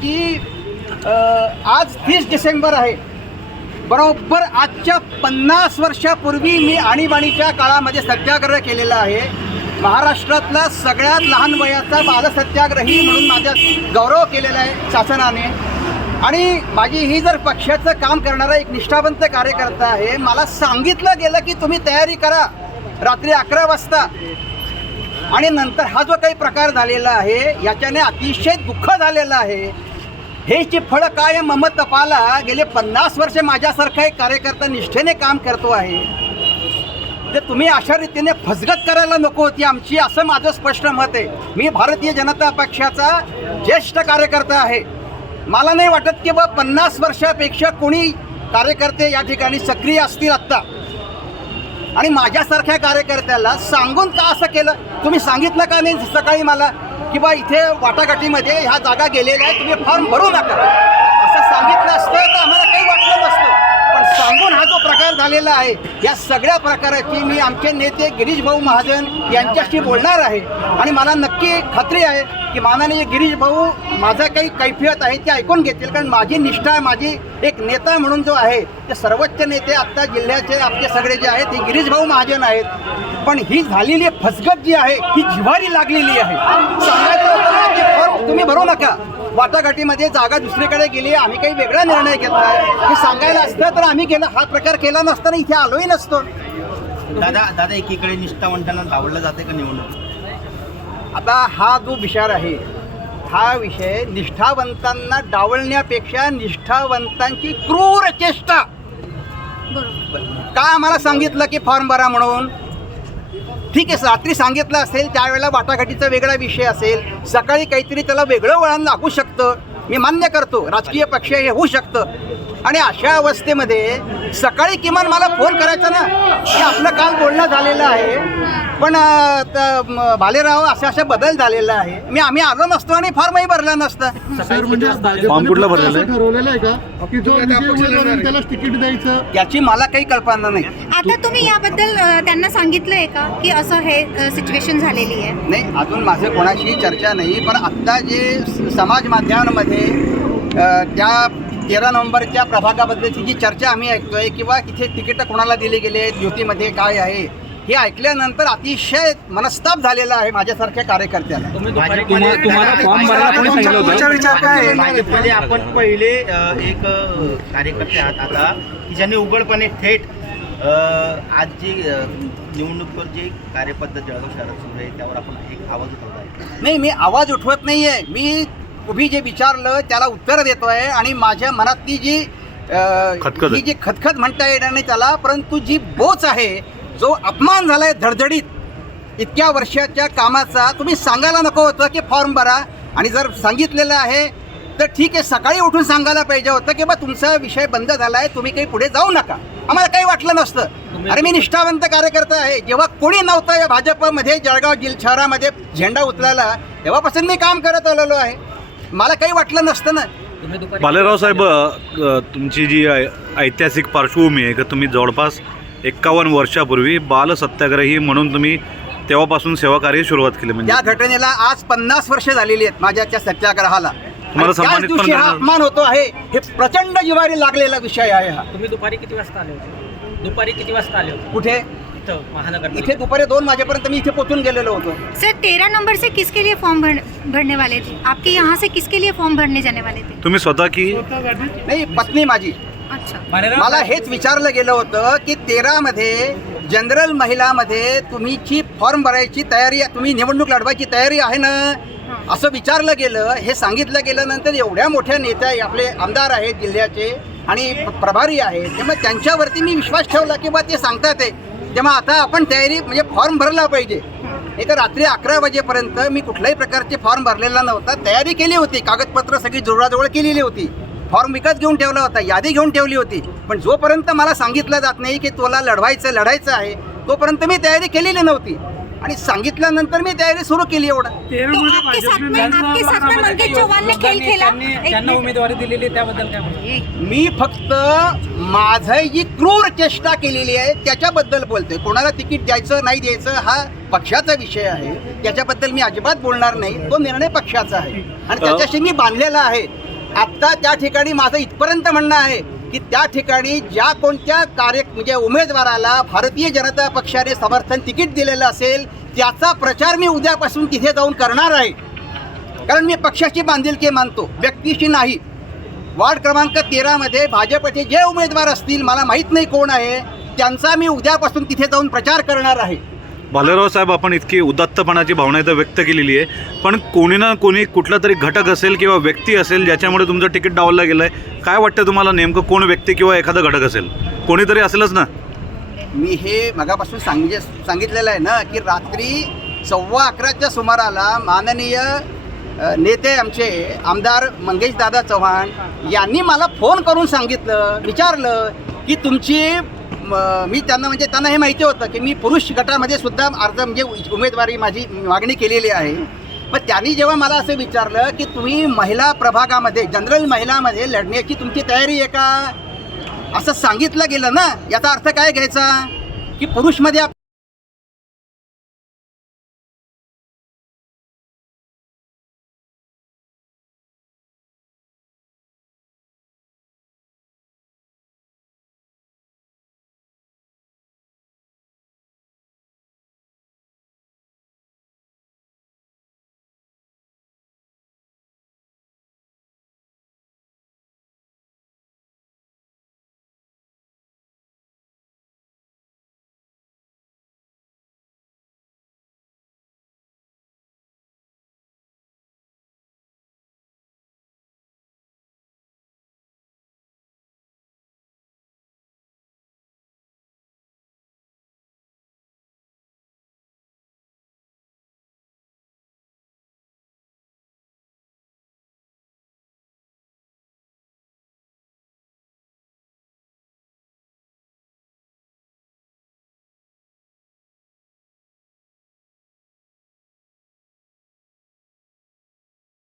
की आज 30 डिसेंबर आहे. बरोबर आजच्या 50 वर्षापूर्वी मी आणीबाणीच्या काळामध्ये सत्याग्रह केलेला आहे. महाराष्ट्रातला सगळ्यात लहान वयाचा बालसत्याग्रही म्हणून माझा गौरव केलेला आहे शासनाने. आणि माझी ही जर पक्षाचं काम करणारा एक निष्ठावंत कार्यकर्ता आहे. मला सांगितलं गेलं की तुम्ही तयारी करा रात्री 11 वाजता. आणि नंतर हा जो काही प्रकार झालेला आहे याच्याने अतिशय दुःख झालेलं आहे. हे जी फळं काय मम तपाला गेले 50 वर्ष माझ्यासारखा एक कार्यकर्ता निष्ठेने काम करतो आहे. ते तुम्ही अशा रीतीने फसगत करायला नको होती आमची, असं माझं स्पष्ट मत आहे. मी भारतीय जनता पक्षाचा ज्येष्ठ कार्यकर्ता आहे. मला नाही वाटत की 50 वर्षापेक्षा कोणी कार्यकर्ते या ठिकाणी सक्रिय असतील आत्ता. आणि माझ्यासारख्या कार्यकर्त्याला सांगून का असं केलं? तुम्ही सांगितलं का नाही सकाळी मला की इथे वाटाघाटीमध्ये ह्या जागा गेलेल्या आहेत, तुम्ही फॉर्म भरू नका, असं सांगितलं असतं तर आम्हाला काही वाटलं नसतं. पण सांगून हा जो प्रकार झालेला आहे या सगळ्या प्रकाराची मी आमचे नेते गिरीश भाऊ महाजन यांच्याशी बोलणार आहे. आणि मला नक्की खात्री आहे की माननीय गिरीश भाऊ माझा काही कैफियत आहे ते ऐकून घेतील. कारण माझी निष्ठा, माझी एक नेता म्हणून जो आहे ते सर्वोच्च नेते आत्ता जिल्ह्याचे आपले सगळे जे आहेत हे गिरीश भाऊ महाजन आहेत. पण ही झालेली फसगत जी आहे ही जिव्हारी लागलेली आहे. सांगायचं होतं की फॉर्म तुम्ही भरू नका, वाटाघाटीमध्ये जागा दुसरीकडे गेली, आम्ही काही वेगळा निर्णय घेतला हे सांगायला असतं तर आम्ही केला, हा प्रकार केला नसताना इथे आलोही नसतो. दादा एकीकडे निष्ठावंतांना डावललं जाते का निवडणूक? आता हा जो विचार आहे हा विषय निष्ठावंतांना डावलण्यापेक्षा निष्ठावंतांची क्रूर चेष्टा. का आम्हाला सांगितलं की फॉर्म भरा म्हणून? ठीक आहे, रात्री सांगितलं असेल त्यावेळेला वाटाघाटीचा वेगळा विषय असेल, सकाळी काहीतरी त्याला वेगळं वळण लागू शकतं, मी मान्य करतो. राजकीय पक्ष हे होऊ शकतं. आणि अशा अवस्थेमध्ये सकाळी किमान मला फोन करायचा ना की आपलं काल बोलणं झालेलं आहे पण भालेराव असा बदल झालेला आहे. आम्ही आलो नसतो आणि फॉर्मही भरला नसता. फॉर्म कुठला भरलेला आहे ठरवलेलं आहे का की जो त्याला तिकीट द्यायचं याची मला काही कल्पना नाही. आता तुम्ही याबद्दल त्यांना सांगितलंय का की असं हे सिच्युएशन झालेली आहे? नाही, अजून माझं कोणाशी चर्चा नाही. पण आत्ता जे समाज माध्यमांमध्ये त्या 13 नोव्हेंबरच्या प्रभागाबद्दलची जी चर्चा आम्ही ऐकतोय किंवा तिथे तिकीटं कोणाला दिले गेले आहेत, युतीमध्ये काय आहे, हे ऐकल्यानंतर अतिशय मनस्ताप झालेला आहे माझ्यासारख्या कार्यकर्त्याला. आपण पहिले एक कार्यकर्ते आहात आता की ज्यांनी उघडपणे थेट आज जी निवडणुकीवर जी कार्यपद्धत जळगाव शहरात सुरू आहे त्यावर आपण एक आवाज उठवला आहे. नाही, मी आवाज उठवत नाही आहे. मी तुम्ही जे विचारलं त्याला उत्तर देतो आहे. आणि माझ्या मनातली जी ही जी खतखत म्हणता येणार नाही त्याला, परंतु जी बोच आहे, जो अपमान झाला आहे धडधडीत इतक्या वर्षाच्या कामाचा, तुम्ही सांगायला नको होतं की फॉर्म भरा. आणि जर सांगितलेलं आहे तर ठीक आहे, सकाळी उठून सांगायला पाहिजे होतं की तुमचा विषय बंद झाला आहे, तुम्ही काही पुढे जाऊ नका. आम्हाला काही वाटलं नसतं. अरे मी निष्ठावंत कार्यकर्ता आहे. जेव्हा कोणी नव्हतं या भाजपमध्ये जळगाव शहरामध्ये झेंडा उचलायला तेव्हापासून मी काम करत आलेलो आहे. मला काही वाटलं नसतं ना. भालेराव साहेब, तुमची जी ऐतिहासिक पार्श्वभूमी आहे की तुम्ही जवळपास 51 वर्षापूर्वी बाल सत्याग्रही म्हणून तुम्ही तेव्हापासून सेवाकार्य सुरुवात केली. म्हणजे या घटनेला आज 50 वर्ष झालेली आहेत माझ्या त्या सत्याग्रहाला. सन्मानित पण हा अपमान होतो आहे, हे प्रचंड जिव्हारी लागलेला विषय आहे हा. तुम्ही दुपारी किती वाजता आले होते? कुठे? महानगर इथे दुपारी 2 वाजेपर्यंत मी इथे पोहोचून गेलेलो होतो. सर 13 नंबर से किसके लिए फॉर्म भरने वाले थे? आपके यहाँ से किसके लिए फॉर्म भरने जाने वाले थे? तुम्ही स्वतः की नाही, पत्नी माझी. अच्छा, मला हेच विचारलं गेलं होतं की 13 मध्ये जनरल महिलामध्ये तुमची फॉर्म भरायची तयारी, तुम्ही निवडणूक लढवायची तयारी आहे ना, असं विचारलं गेलं. हे सांगितलं गेल्यानंतर एवढ्या मोठ्या नेत्या आपले आमदार आहेत जिल्ह्याचे आणि प्रभारी आहेत, त्यामुळे त्यांच्यावरती मी विश्वास ठेवला की ते सांगतात आहे, तेव्हा आता आपण तयारी म्हणजे फॉर्म भरला पाहिजे. नाही तर रात्री 11 वाजेपर्यंत मी कुठल्याही प्रकारचे फॉर्म भरलेला नव्हता. तयारी केली होती, कागदपत्र सगळी जुळवाजुळव केलेली होती, फॉर्म विकत घेऊन ठेवला होता, यादी घेऊन ठेवली होती. पण जोपर्यंत मला सांगितलं जात नाही की तुला लढायचं आहे तोपर्यंत मी तयारी केलेली नव्हती. आणि सांगितल्यानंतर मी तयारी सुरू केली एवढं. तो आपके साथ में मंगेश चौहान ने खेल खेला. त्यांना उमेदवारी दिलेली त्याबद्दल काय म्हणतो? मी फक्त माझं जी क्रूर चेष्टा केलेली आहे त्याच्याबद्दल बोलतोय. कोणाला तिकीट द्यायचं नाही द्यायचं हा पक्षाचा विषय आहे, त्याच्याबद्दल मी अजिबात बोलणार नाही. तो निर्णय पक्षाचा आहे आणि त्याच्याशी मी बांधलेला आहे. आत्ता त्या ठिकाणी माझं इथपर्यंत म्हणणं आहे की त्या ठिकाणी ज्या कोणत्या म्हणजे उमेदवाराला भारतीय जनता पक्षाने समर्थन तिकीट दिलेलं असेल त्याचा प्रचार मी उद्यापासून तिथे जाऊन करणार आहे. कारण मी पक्षाची बांधिलकी मानतो, व्यक्तीशी नाही. वार्ड क्रमांक 13 मध्ये भाजपचे जे उमेदवार असतील, मला माहीत नाही कोण आहे, त्यांचा मी उद्यापासून तिथे जाऊन प्रचार करणार आहे. भालेराव साहेब, आपण इतकी उदात्तपणाची भावना इथं व्यक्त केलेली आहे, पण कोणी ना कोणी कुठला तरी घटक असेल किंवा व्यक्ती असेल ज्याच्यामुळे तुमचं तिकीट डावललं गेलं आहे. काय वाटतं तुम्हाला, नेमकं कोण व्यक्ती किंवा एखादा घटक असेल? कोणीतरी असेलच ना. मी हे मगापासून सांगितलेलं आहे ना की रात्री 11:15च्या सुमाराला माननीय नेते आमचे आमदार मंगेशदादा चव्हाण यांनी मला फोन करून सांगितलं, विचारलं की तुमची मी त्यांना हे माहिती होतं की मी पुरुष गटामध्ये सुद्धा म्हणजे उमेदवारी माझी मागणी केलेली आहे. पण त्यांनी जेव्हा मला असं विचारलं की तुम्ही महिला प्रभागामध्ये जनरल महिलामध्ये लढण्याची तुमची तयारी आहे का, असं सांगितलं गेलं ना, याचा अर्थ काय घ्यायचा की पुरुषमध्ये